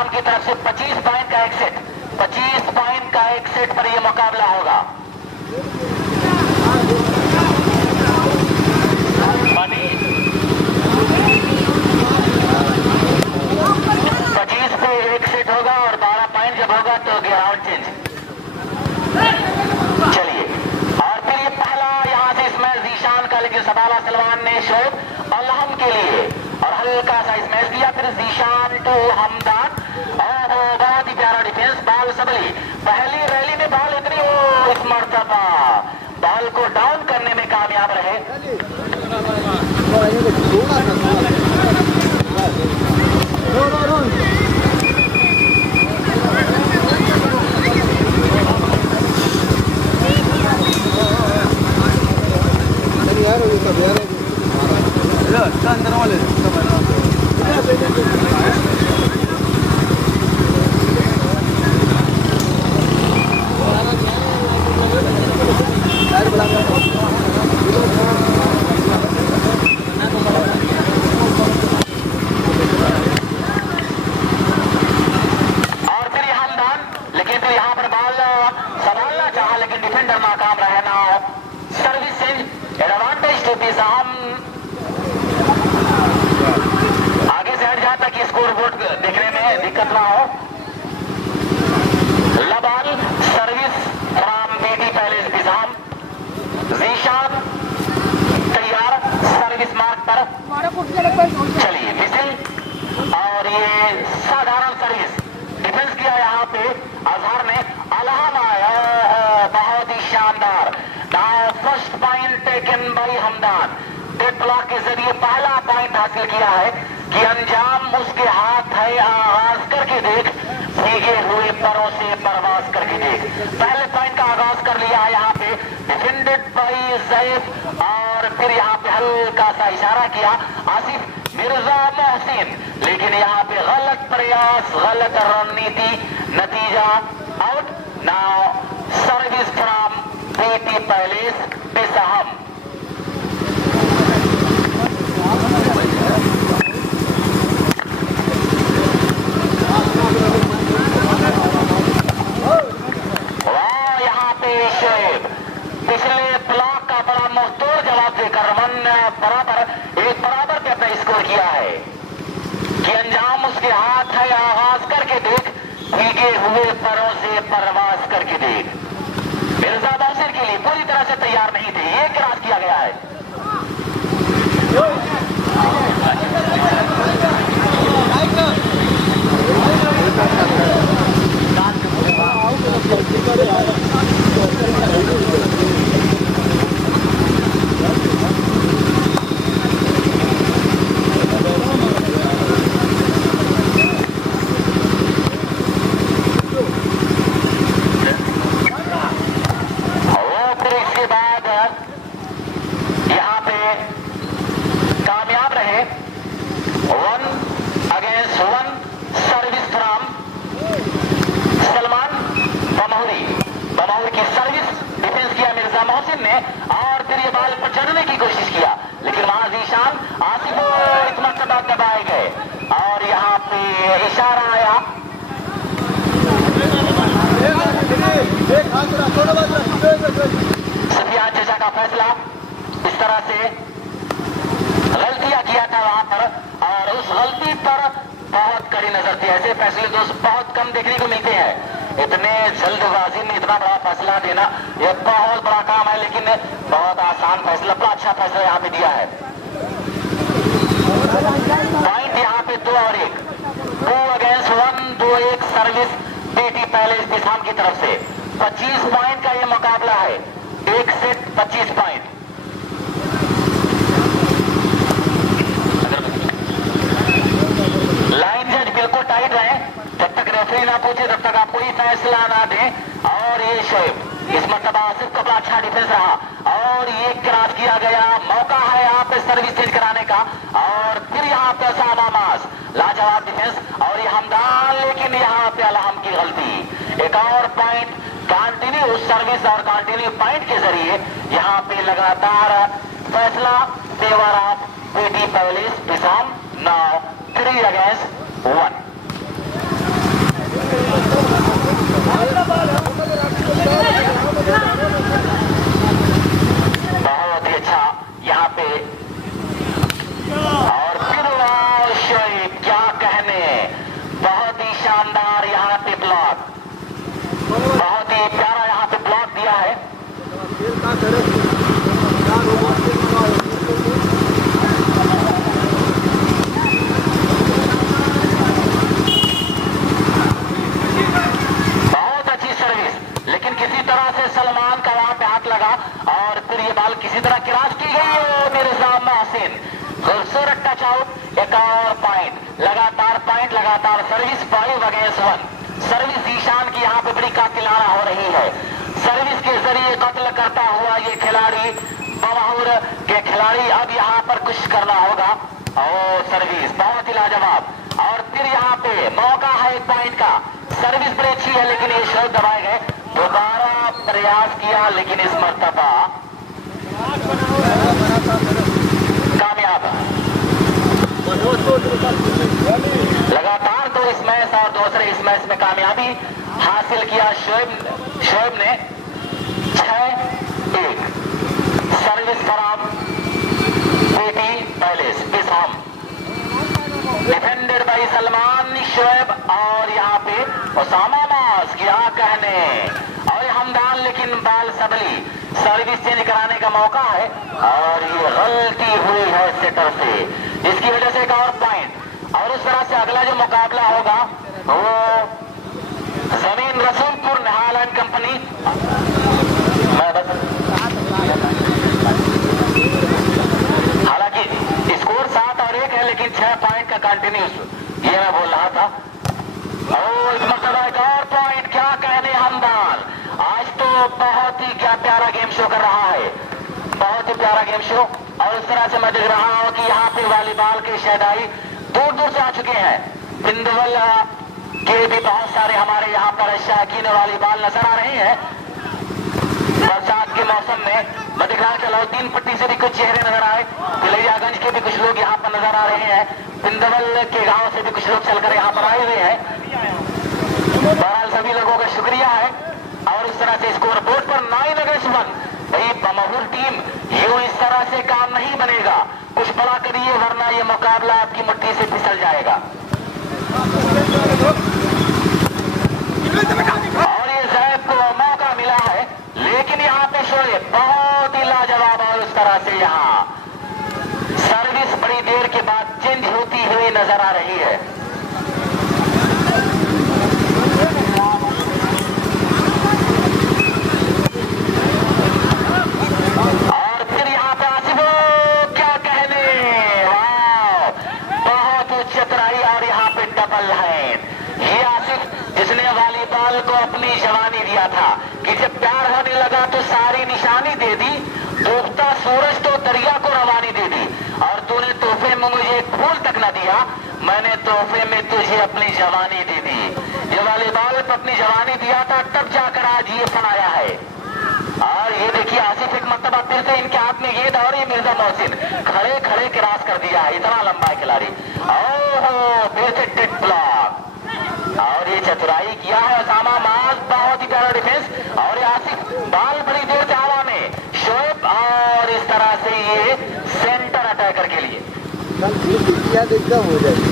बिसाम की तरफ से 25 पॉइंट का एक सेट, 25 पॉइंट का एक सेट पर यह मुकाबला होगा। 25 पे एक सेट होगा और 12 पॉइंट जब होगा तो ग्राउंड चेंज। चलिए, और फिर ये पहला यहां से इसमें जीशान का, लेकिन सबाला सलमान ने शोब अलहम के लिए और हल्का सा इसमें दिया। फिर जीशान टू हमदान, और बहुत ही प्यारा डिफेंस। बॉल सबली पहली रैली में बॉल इतनी इस मर्तबा बॉल को डाउन करने में कामयाब रहे। अंदर वाले आगे से हट जाता कि स्कोर बोर्ड देखने में दिक्कत ना हो। लबाल service from BT Palace Bisham, Zeeshan तैयार सर्विस मार्क पर। चलिए विजिल, और ये साधारण सर्विस डिफेंस किया यहाँ पे अजहर ने। अलहम आया, बहुत ही शानदार। First point taken by Hamdan, dead block के जरिए पहला पॉइंट हासिल किया है कि अंजाम उसके हाथ है। आगाज करके देख, भीगे हुए परों से परवाज करके देख। पहले पॉइंट का आगाज कर लिया है यहाँ पे, डिफेंडेड बाई जैफ, और फिर यहाँ पे हल्का सा इशारा किया आसिफ मिर्जा मोहसिन, लेकिन यहाँ पे गलत प्रयास, गलत रणनीति, नतीजा out. Now service from BT Palace Bisham. पिछले ब्लॉक का बड़ा मुंहतोड़ जवाब देकर एक बराबर पे अपना स्कोर किया है कि अंजाम उसके हाथ है। आगाज करके देख, भीगे हुए परों से परवाज करके देख। मिर्जा बासिर के लिए पूरी तरह से तैयार नहीं थे, ये क्रॉस किया गया है। और फिर ये बाल पर चढ़ने की कोशिश किया, लेकिन वहां जीशान आसिफ इस मर्तबा दबाए गए और यहाँ पे इशारा आया। सफियान चचा का फैसला, इस तरह से गलतियां किया था वहां पर, और उस गलती पर बहुत कड़ी नजर थी। ऐसे फैसले दोस्त बहुत कम देखने को मिलते हैं। इतने जल्दबाजी में इतना बड़ा फैसला देना यह बहुत बड़ा काम है, लेकिन बहुत आसान फैसला, बड़ा अच्छा फैसला यहाँ पे दिया है। पॉइंट यहाँ पे 2 और 1, 2 अगेंस्ट 1, 2-1 सर्विस बीटी पैलेस बिसाम की तरफ से। 25 पॉइंट का ये मुकाबला है, एक सेट 25 पॉइंट। लाइन जज बिल्कुल टाइट रहे, जब तक रेफरी ना पूछे तब तक आप कोई फैसला ना दें। और ये शोएब इस मरतबा आसिफ का बड़ा अच्छा डिफेंस रहा, और ये क्रॉस किया गया। मौका है यहाँ पे सर्विस चेंज कराने का, और फिर यहाँ पे सामा मास, लाजवाब डिफेंस, और ये हमदान, लेकिन यहाँ पे अलहम की गलती। एक और पॉइंट कंटिन्यू सर्विस और कंटिन्यू पॉइंट के जरिए यहाँ पे लगातार फैसला favour of BT Palace Bisham. Now 3 against 1। 5 against 1। Service Ishaan की यहाँ पे बड़ी कातिलाना हो रही है। सर्विस के जरिए कत्ल करता हुआ ये खिलाड़ी बमहुर के खिलाड़ी अब यहाँ पर कुछ करना होगा। और सर्विस बहुत ही लाजवाब। और फिर यहाँ पे मौका है 1 पॉइंट का। सर्विस बड़ी अच्छी है लेकिन ये शॉट दबाए गए। दोबारा प्रयास किया लेकिन इस मर्तबा कामयाब। लगातार 2 स्मैश और दूसरे स्मैश में कामयाबी हासिल किया शोएब ने। 6-1 service for BT Palace Bisham. Defended by Salman Shoaib और यहाँ पे उसामा मास क्या कहने। और हमदान लेकिन बाल सबली सर्विस चेंज कराने का मौका है और ये गलती हुई है सेटर से, जिसकी वजह से एक और पॉइंट। और उस तरह से अगला जो मुकाबला होगा वो जमीन रसूलपुर निहाल एंड कंपनी। हालांकि स्कोर 7 और 1 है लेकिन 6 पॉइंट का कंटिन्यूस ये मैं बोल रहा था। और इस मरतबा एक और पॉइंट क्या कहने हमदान। आज तो बहुत ही क्या प्यारा गेम शो कर रहा है, बहुत ही प्यारा गेम शो। और उस तरह से मैं देख रहा हूँ कि यहाँ पे वॉलीबॉल के शहदाई दूर दूर से आ चुके हैं। बिंदवल के भी बहुत सारे हमारे यहाँ पर शौकीन वॉलीबॉल नजर आ रहे हैं। बरसात के मौसम में मैं दिख रहा चलो 3 पट्टी से भी कुछ चेहरे नजर आए। तिलैयागंज के भी कुछ लोग यहाँ पर नजर आ रहे हैं। बिंदवल के गांव से भी कुछ लोग चलकर यहाँ पर आए हुए हैं। बहरहाल सभी लोगों का शुक्रिया है। और इस तरह से स्कोर बोर्ड पर 9 अगेंस्ट 1। भाई बमहुर टीम यूं इस तरह से काम नहीं बनेगा, कुछ बड़ा करिए वरना ये मुकाबला आपकी मुट्ठी से फिसल जाएगा। और ये जैब को मौका मिला है लेकिन यहाँ पे शोएब बहुत ही लाजवाब। और उस तरह से यहाँ सर्विस बड़ी देर के बाद चेंज होती हुई नजर आ रही है। और फिर यहाँ पे आसिफ क्या कहने, बहुत उच्च चतुराई। और यहाँ पे डबल हैंड। ये आसिफ जिसने वॉलीबॉल को अपनी जवानी दिया था कि जब प्यार होने लगा तो सारी निशानी दे दी, डूबता सूरज तो दरिया को रवानी दे दी। और तूने तोहफे में मुझे एक फूल तक न दिया, मैंने तोहफे में तुझे अपनी जवानी दे दी। ये वॉलीबॉल पर अपनी जवानी दिया था तब जाकर आज ये फनाया है। और ये देखिए आसिफ एक मरतबा फिर से इनके हाथ में गेंद और ये मिर्जा मोहसिन खड़े खड़े क्रॉस कर दिया है। इतना लंबा है खिलाड़ी। ओहो फिर से डेड ब्लॉक। और ये चतुराई किया है उसामा मास, बहुत ही प्यारा डिफेंस। और ये आसिफ बाल बड़ी देर से हवा में शोएब। और इस तरह से ये सेंटर अटैकर के लिए एकदम हो जाएगी।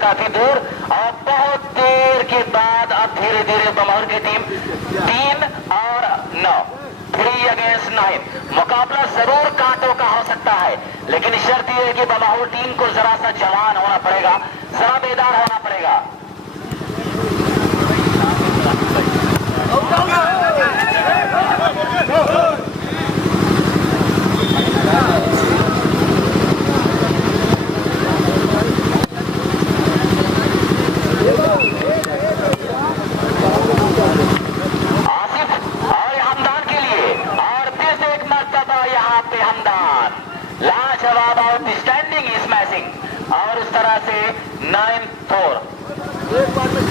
काफी दूर। और बहुत देर के बाद अब धीरे धीरे बमहुर की टीम 3 और 9 3 अगेंस्ट 9। मुकाबला जरूर कांटों का हो सकता है लेकिन शर्त यह है कि बमहुर टीम को जरा सा जवान होना पड़ेगा, जरा बेदार होना पड़ेगा। और इस तरह से 9-4 एक बार में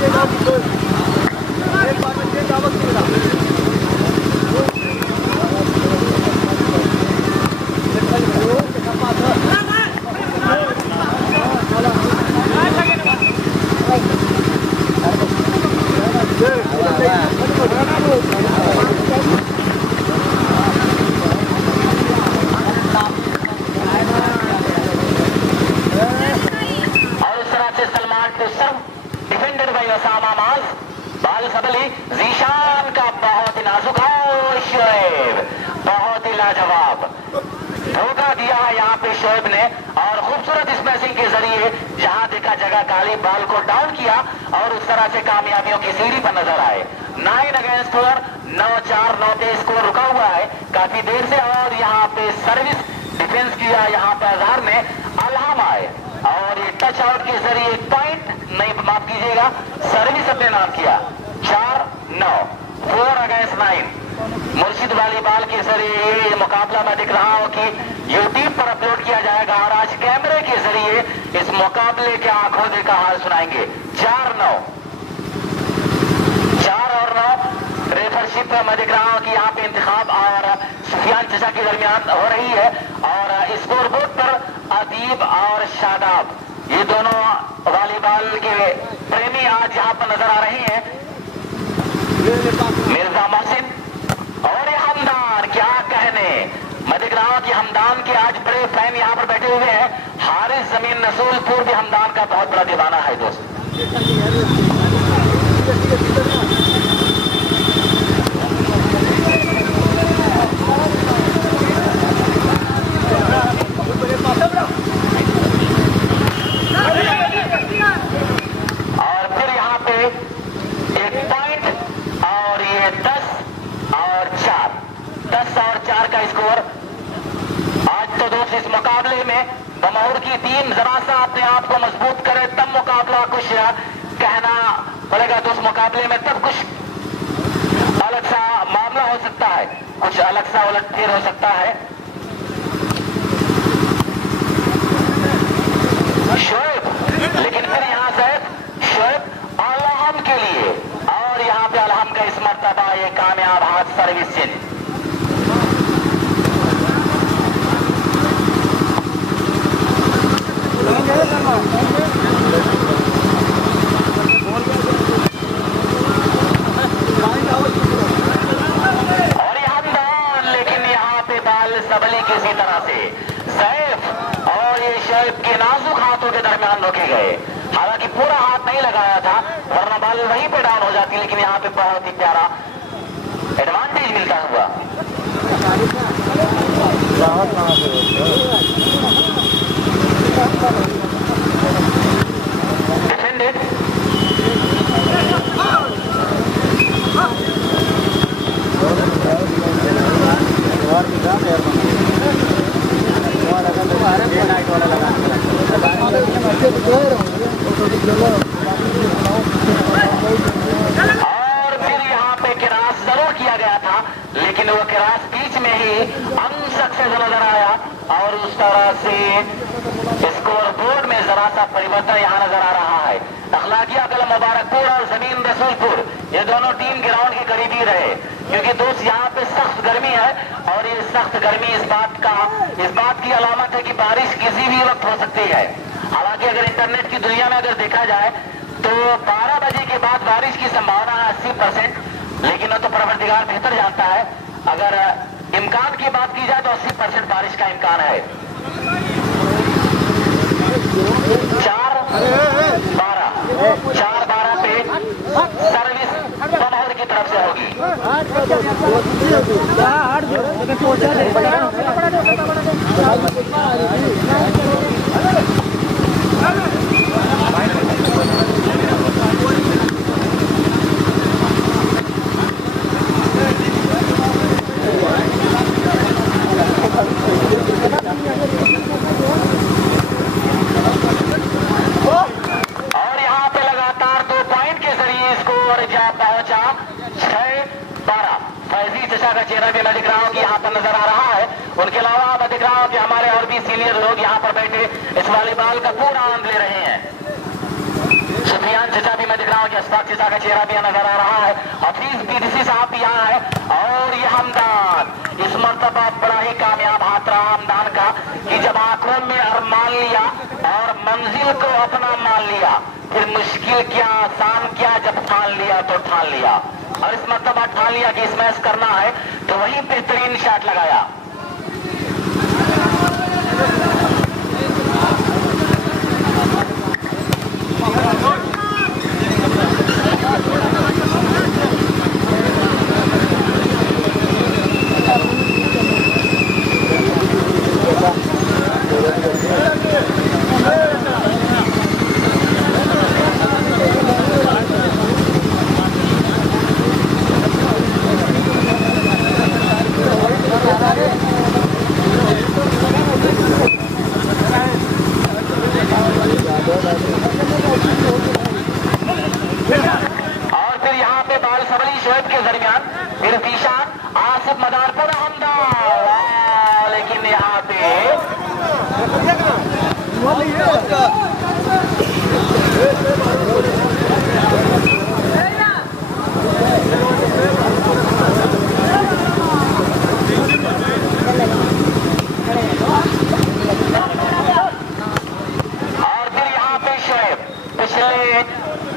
बाल सबली जीशान का बहुत ही नाजुक है। शोएब बहुत ही लाजवाब धोखा दिया है यहाँ पे शोएब ने, और खूबसूरत स्मैशिंग के जरिए जहां देखा जगह काली बाल को डाउन किया और उस तरह से कामयाबियों की सीढ़ी पर नजर आए। 9 अगेंस्ट 4, 9-4 9 पे स्कोर रुका हुआ है काफी देर से, और यहाँ पे सर्विस डिफेंस किया यहाँ पे अजहर ने, अलहम आए और ये टच आउट के जरिए एक पॉइंट नहीं, माफ कीजिएगा, सर्विस अपने नाम किया। 4-9 4 अगेंस्ट 9 मुर्शिद वालीबाल के जरिए ये मुकाबला मैं दिख रहा हूं कि यूट्यूब पर अपलोड किया जाएगा और आज कैमरे के जरिए इस मुकाबले के आंखों देखा हाल सुनाएंगे। 4-9 4 और 9 रेफरशिप मैं दिख रहा हूं कि यहाँ पे इंतखाब और सुफियान चचा के दरमियान हो रही है, और स्कोर बोर्ड पर अदीब और शादाब ये दोनों वॉलीबॉल के प्रेमी आज यहाँ पर नजर आ रहे हैं। मिर्जा मोहसिन और ये हमदान, क्या कहने, मैं देख रहा हूं कि हमदान के आज बड़े फैन यहाँ पर बैठे हुए हैं। हारिस जमीन रसूलपुर भी हमदान का बहुत बड़ा दीवाना है दोस्त। और फिर यहाँ पे एक पॉइंट, और ये 10 और 4 का स्कोर। आज तो दोस्त इस मुकाबले में बमौर की टीम जरा सा अपने आप को मजबूत करे तब मुकाबला कुछ कहना पड़ेगा दोस्त। मुकाबले में तब कुछ अलग सा मामला हो सकता है, कुछ अलग सा उलटफेर हो सकता है। शोएब, लेकिन फिर यहाँ से शोएब अलहम के लिए, और यहाँ पे अलहम का इस मर्तबा ये कामयाब हाथ सर्विस चिन्ह। और ये हमदान, लेकिन यहाँ पे बाल सबली किसी तरह से सैफ और ये शोएब के नाजुक हाथों के दरमियान रोके गए। हालांकि पूरा हाथ नहीं लगाया था वरना बाल वहीं पे डाउन हो जाती, लेकिन यहाँ पे बहुत ही प्यारा एडवांटेज मिलता हुआ। डिफेंडेड और फिर यहाँ पे क्रॉस जरूर किया गया था, लेकिन वो क्रॉस बीच में ही अनसक्सेस नजर आया, और उस तरह से स्कोर बोर्ड में जरा सा परिवर्तन यहाँ नजर आ रहा है। अखलाकिया कलम मुबारकपुर और जमीन रसूलपुर ये दोनों टीम ग्राउंड के करीब ही रहे, क्योंकि दोस्त यहाँ पे सख्त गर्मी है, और ये सख्त गर्मी इस बात की अलामत है कि बारिश किसी भी वक्त हो सकती है। हालांकि अगर इंटरनेट की दुनिया में अगर देखा जाए तो 12 बजे के बाद बारिश की संभावना है 80%, लेकिन वो तो परवरदिगार बेहतर जानता है। अगर इम्कान की बात की जाए तो 80% बारिश का इम्कान है। 4-12 पे सर्विस बमौर की तरफ से होगी। और यहाँ पे लगातार 2 पॉइंट के जरिए स्कोर जा पहुंचा 6-12। फैजी चचा का चेहरा भी मैं दिख रहा हूँ कि यहाँ पर नजर आ रहा है। उनके अलावा मैं दिख रहा हूँ कि हमारे और भी सीनियर लोग यहाँ पर बैठे इस वॉलीबॉल का पूरा आनंद ले रहे हैं। सुफियान चचा भी मैं दिख रहा हूँ कि अशफाक चचा का चेहरा भी नजर आ रहा है। हफीज पीडीसी साहब भी यहाँ है, और ये हमदान इस मर्तबा बड़ा ही कामयाब हाथ रहा हमदान का, कि जब आंखों में अरमान लिया और मंजिल को अपना मान लिया, फिर मुश्किल क्या आसान क्या, जब ठान लिया तो ठान लिया। और इस मर्तबा ठान लिया कि स्मैश करना है तो वही बेहतरीन शॉट लगाया।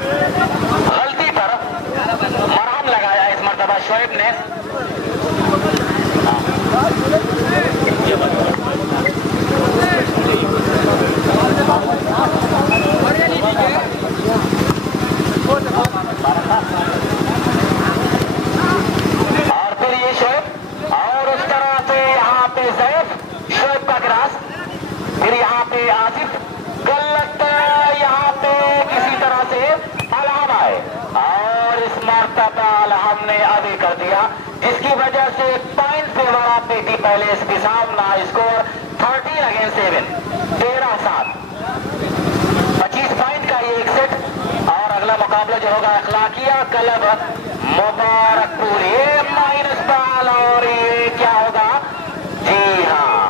गलती पर मरहम लगाया इस मर्तबा शोएब ने। और फिर ये शोएब और उस तरह से यहाँ पे जैफ, शोएब का गिरास, फिर यहाँ पे आसिफ, गलत यहाँ पे किसी तरह से अलहम आए और इस मर्तबा अलहम ने आगे कर दिया, जिसकी वजह से पॉइंट से बड़ा पेटी पैलेस के सामना स्कोर 13 अगेंस्ट 7, 13-7, 25 पॉइंट का ये एक सेट। और अगला मुकाबला जो होगा अखलाकिया क्लब मुबारकपुर, ये माइनस बाल और ये क्या होगा, जी हाँ।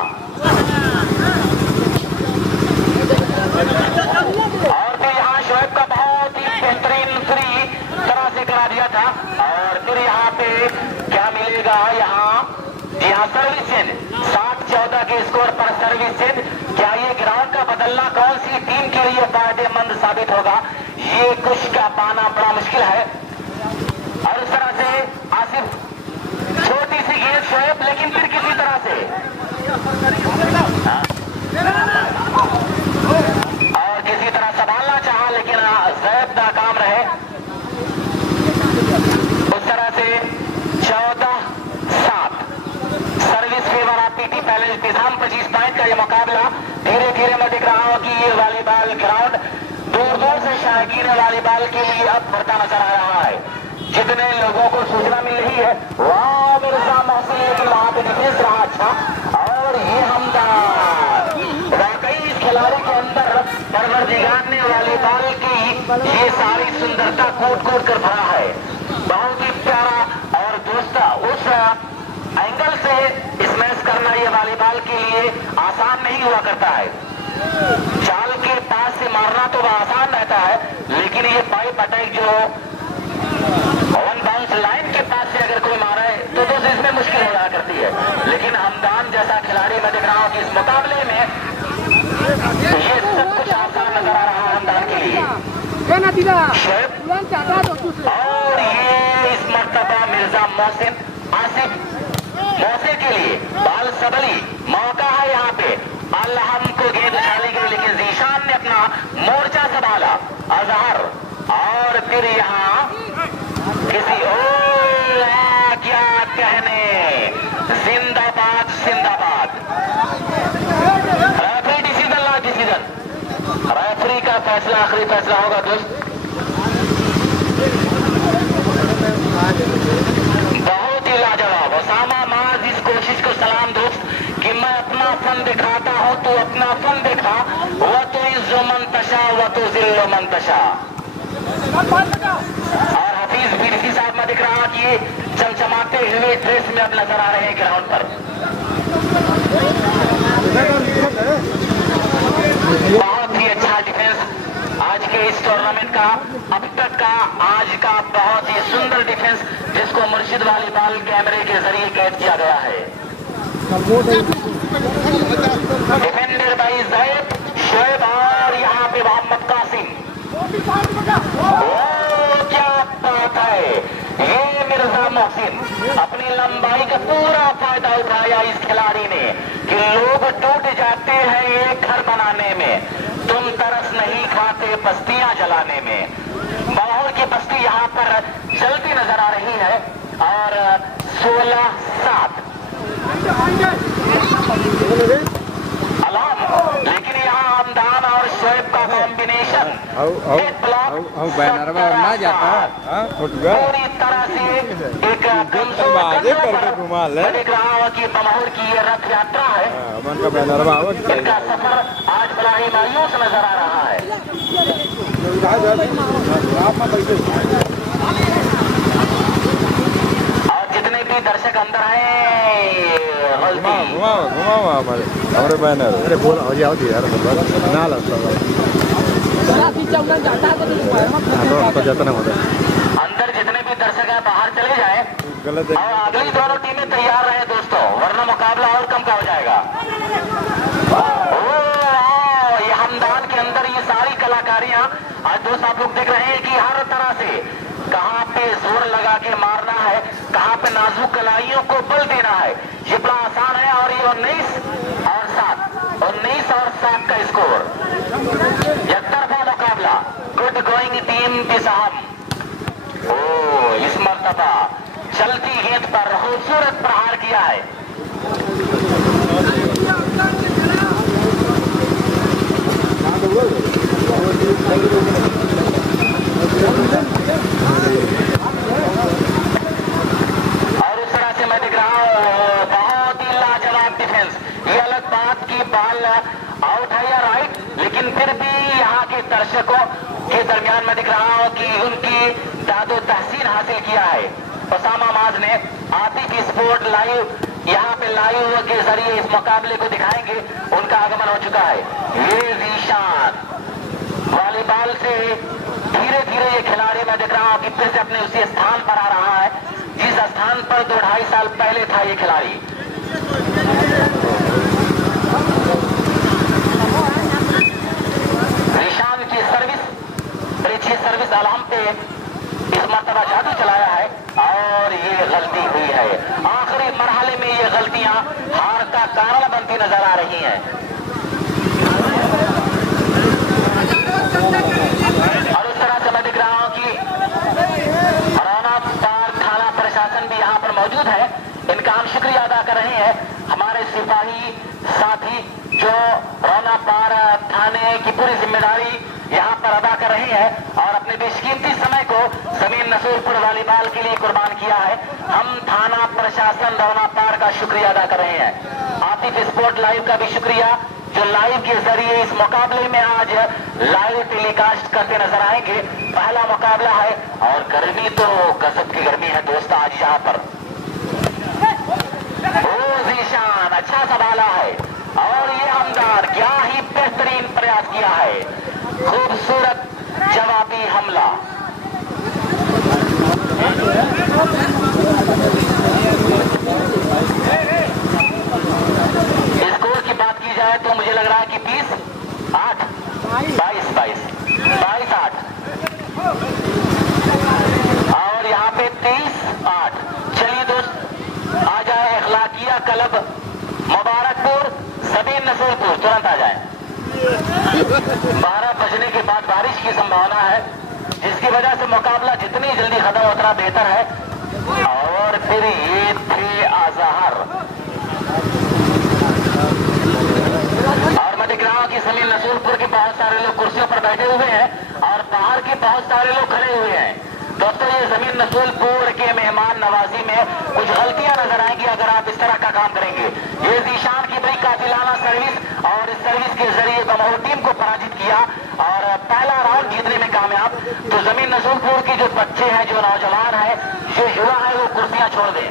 और फिर यहाँ शोएब का बहुत ही बेहतरीन फ्री तरह से करा दिया था। और फिर यहाँ पे क्या मिलेगा, यहाँ जी हाँ सर्विस चेंज, 60-14 के स्कोर पर सर्विस चेंज। क्या ये ग्राउंड का बदलना कौन सी टीम के लिए फायदेमंद साबित होगा, ये कुछ का पाना बड़ा मुश्किल है। और इस तरह से आसिफ, छोटी सी गेंद शोएब, लेकिन फिर किसी तरह से और किसी तरह संभालना चाहा, लेकिन जैद नाकाम रहे। उस तरह से 14-7 service favour of PT palace Nizam, 25 point का ये मुकाबला। धीरे धीरे मैं देख रहा हूँ कि ये वॉलीबॉल ग्राउंड दूर दूर से शायकीन वॉलीबॉल के लिए अब बढ़ता नजर आ रहा है। जितने लोगों को सूचना मिल रही है, वाह मिर्जा मोहसिन, लेकिन वहां पे डिफेंस रहा अच्छा। और ये हमदान, वाकई इस खिलाड़ी के अंदर परवरदिगार ने वॉलीबॉल की ये सारी सुंदरता कूट कूट कर भरा है, बहुत ही प्यारा। और दोस्त उस एंगल से स्मैश करना ये वॉलीबॉल के लिए आसान नहीं हुआ करता है। चाल के पास से मारना तो आसान रहता है, लेकिन ये पाइप अटैक जो वन बाउंस लाइन के पास से अगर कोई मारा है तो इसमें मुश्किल हो जाया करती है। लेकिन हमदान जैसा खिलाड़ी मैं देख रहा हूँ कि इस मुकाबले में ये सब कुछ आसान नजर आ रहा है हमदान के लिए। और ये इस मर्तबा मिर्जा मोहसिन, आसिफ मोहसिन के लिए बाल सबली मौका है। यहाँ पे अलहम को गेंद उछाली गई, लेकिन जीशान ने अपना मोर्चा संभाला। अजहर, और फिर यहाँ किसी क्या कहने, जिंदाबाद जिंदाबाद। रेफरी डिसीजन ला डिसीजन, रेफरी का फैसला आखिरी फैसला होगा दोस्त। बहुत ही लाजवाब ओसामा माज, इस कोशिश को सलाम दोस्त कि मैं अपना फन दिखाता हूं, तू अपना फन दिखा। वह तो इज्जो मंतशा वह तो जिल्लो मंतशा। और हफीज बीडीसी साहब मैं दिख रहा कि ये चमचमाते हुए ड्रेस में अब नजर आ रहे हैं ग्राउंड पर। बहुत ही अच्छा डिफेंस आज के इस टूर्नामेंट का, अब तक का आज का बहुत ही सुंदर डिफेंस, जिसको मुर्शिद वॉलीबॉल कैमरे के जरिए कैद किया गया है। डिफेंडर बाई जैद, शोएब और यहाँ पे मोहम्मद कासिम। क्या बात है, ये मिर्जा मोहसिन अपनी लंबाई का पूरा फायदा उठाया इस खिलाड़ी ने कि लोग टूट जाते हैं एक घर बनाने में, तुम तरस नहीं खाते बस्तियां जलाने में। माहौल की बस्ती यहाँ पर जलती नजर आ रही है। और 16-7 अलाम, लेकिन यहाँ हमदान और शोएब का कॉम्बिनेशन बैनर में ना जाता पूरी तरह से एक देख रहा हूँ कि बमौर की ये रथ यात्रा है, इनका सफर आज बड़ा ही मायूस नजर आ रहा है। और जितने भी दर्शक अंदर आए, हमारे बैनर, अरे बोला हो जाओ यार, ना जाता ना होता। अंदर जितने भी दर्शक हैं बाहर चले जाएं और अगली दोनों टीमें तैयार रहे दोस्तों, वरना मुकाबला और कम का हो जाएगा। ये हमदान के अंदर ये सारी कलाकारियां आज दोस्त आप लोग देख रहे हैं कि हर तरह से कहां पे जोर लगा के मारना है, कहां पे नाजुक कलाइयों को बल देना है, ये बड़ा आसान है। और ये 19 और 7 का स्कोर, एक तरफा मुकाबला। Good going team Bisham. ओ इस मर्तबा चलती गेंद पर खूबसूरत प्रहार किया है। और उस तरह से मैं देख रहा हूं बहुत ही लाजवाब डिफेंस। ये अलग बात की बॉल आउट है या राइट, लेकिन फिर भी यहाँ के दर्शकों के दरमियान मैं देख रहा हूं कि उनकी दादो तहसीन हासिल किया है। उसामा माज ने आतिफ स्पोर्ट लाइव यहाँ पे लाइव के जरिए इस मुकाबले को दिखाएंगे, उनका आगमन हो चुका है। ये जीशान वॉलीबॉल से धीरे धीरे ये खिलाड़ी मैं देख रहा हूँ कि फिर से अपने उसी स्थान पर आ रहा है जिस स्थान पर 2-2.5 साल पहले था ये खिलाड़ी। जीशान की सर्विस, बड़ी सर्विस अलाम पे इस मर्तबा जादू चलाया है और ये गलती हुई है। आखिरी मरहले में ये गलतियां हार का कारण बनती नजर आ रही हैं। और उस तरह से मैं दिख रहा हूं कि रौना पार थाना प्रशासन भी यहाँ पर मौजूद है, इनका हम शुक्रिया अदा कर रहे हैं। हमारे सिपाही साथी जो रौना पार थाने की पूरी जिम्मेदारी यहाँ पर अदा कर रहे हैं और अपने बेशकीमती समय को जमीन नसूरपुर वॉलीबॉल के लिए कुर्बान किया है। हम थाना प्रशासन रौना पार का शुक्रिया अदा कर रहे हैं। आतिफ स्पोर्ट लाइव का भी शुक्रिया जो लाइव के जरिए इस मुकाबले में आज लाइव टेलीकास्ट करते नजर आएंगे। पहला मुकाबला है और गर्मी तो गजब की गर्मी है दोस्त आज यहाँ पर। जीशान अच्छा संभाला है और ये हमदार क्या ही बेहतरीन प्रयास किया है। खूबसूरत जवाबी हमला। स्कोर की बात की जाए तो मुझे लग रहा है कि 30-8 22-8 और यहाँ पे 30-8। चलिए दोस्त आ जाए अखलाकिया क्लब मुबारकपुर जमीन नसूरपुर, तुरंत आ जाए। 12 बजने के बाद बारिश की संभावना है जिसकी वजह से मुकाबला जितनी जल्दी खत्म हो उतना बेहतर है। और फिर ये थे आजहर और मैं देख रहा हूं कि जमीन नसूरपुर के बहुत सारे लोग कुर्सियों पर बैठे हुए हैं और बाहर के बहुत सारे लोग खड़े हुए हैं। दोस्तों ये जमीन नसूरपुर के मेहमान नवाजी में कुछ गलतियां नजर आएंगी अगर आप इस तरह का काम करेंगे। ये जीशान की बड़ी कातिलाना सर्विस और इस सर्विस के जरिए बमौर टीम को पराजित किया और पहला राउंड जीतने में कामयाब। तो जमीन नसूरपुर के जो बच्चे हैं, जो नौजवान है, जो युवा है, वो कुर्सियां छोड़ दें।